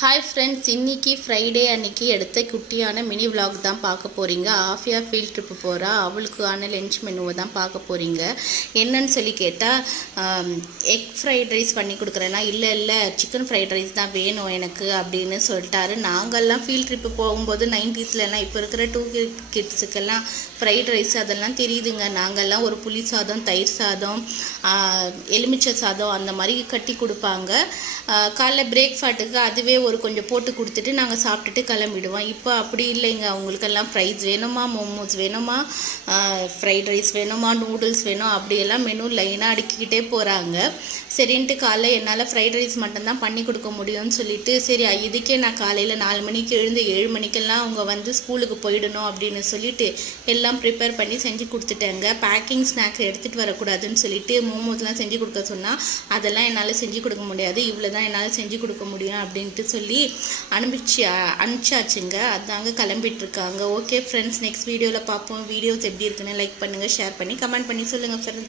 Hi friends, இன்றைக்கி Friday அன்றைக்கி எடுத்த குட்டியான மினி விலாக் தான் பார்க்க போகிறீங்க. ஆஃபியா ஃபீல்ட் ட்ரிப்பு போகிறா, அவளுக்கான லஞ்ச் மெனுவை தான் பார்க்க போகிறீங்க. என்னன்னு சொல்லி கேட்டால் எக் ஃப்ரைட் ரைஸ் பண்ணி கொடுக்குறேன்னா, இல்லை சிக்கன் ஃப்ரைட் ரைஸ் தான் வேணும் எனக்கு அப்படின்னு சொல்லிட்டாரு. நாங்கள்லாம் ஃபீல்ட் ட்ரிப்பு போகும்போது 90ஸ்லாம் இப்போ இருக்கிற 2 கிட்ஸுக்கெல்லாம் ஃப்ரைட் ரைஸ் அதெல்லாம் தெரியுதுங்க. நாங்கள்லாம் ஒரு புளி சாதம், தயிர் சாதம், எலுமிச்சை சாதம் அந்த மாதிரி கட்டி கொடுப்பாங்க. காலைல பிரேக்ஃபாஸ்ட்டுக்கு அதுவே ஒரு கொஞ்சம் போட்டு கொடுத்துட்டு நாங்கள் சாப்பிட்டுட்டு கிளம்பிடுவோம். இப்போ அப்படி இல்லைங்க. அவங்களுக்கெல்லாம் ஃப்ரைஸ் வேணுமா, மோமோஸ் வேணுமா, ஃப்ரைட் ரைஸ் வேணுமா, நூடுல்ஸ் வேணும், அப்படியெல்லாம் மெனு லைனாக அடுக்கிக்கிட்டே போகிறாங்க. சரின்ட்டு காலைல என்னால் ஃப்ரைட் ரைஸ் மட்டும்தான் பண்ணி கொடுக்க முடியும்னு சொல்லிட்டு, சரி இதுக்கே நான் காலையில் 4 மணிக்கு எழுந்து 7 மணிக்கெல்லாம் அவங்க வந்து ஸ்கூலுக்கு போயிடணும் அப்படின்னு சொல்லிட்டு எல்லாம் ப்ரிப்பேர் பண்ணி செஞ்சு கொடுத்துட்டேங்க. பேக்கிங் ஸ்நாக்ஸ் எடுத்துகிட்டு வரக்கூடாதுன்னு சொல்லிட்டு மோமோஸ்லாம் செஞ்சு கொடுக்க சொன்னால் அதெல்லாம் என்னால் செஞ்சு கொடுக்க முடியாது, இவ்வளோ தான் என்னால் செஞ்சு கொடுக்க முடியும் அப்படின்ட்டு சொல்லி அனுப்பிச்சாச்சுங்க. அதாங்க கிளம்பிட்டுருக்காங்க. ஓகே ஃப்ரெண்ட்ஸ், நெக்ஸ்ட் வீடியோவில் பார்ப்போம். வீடியோஸ் எப்படி இருக்குன்னு லைக் பண்ணுங்கள், ஷேர் பண்ணி கமெண்ட் பண்ணி சொல்லுங்கள் ஃப்ரெண்ட்ஸ்.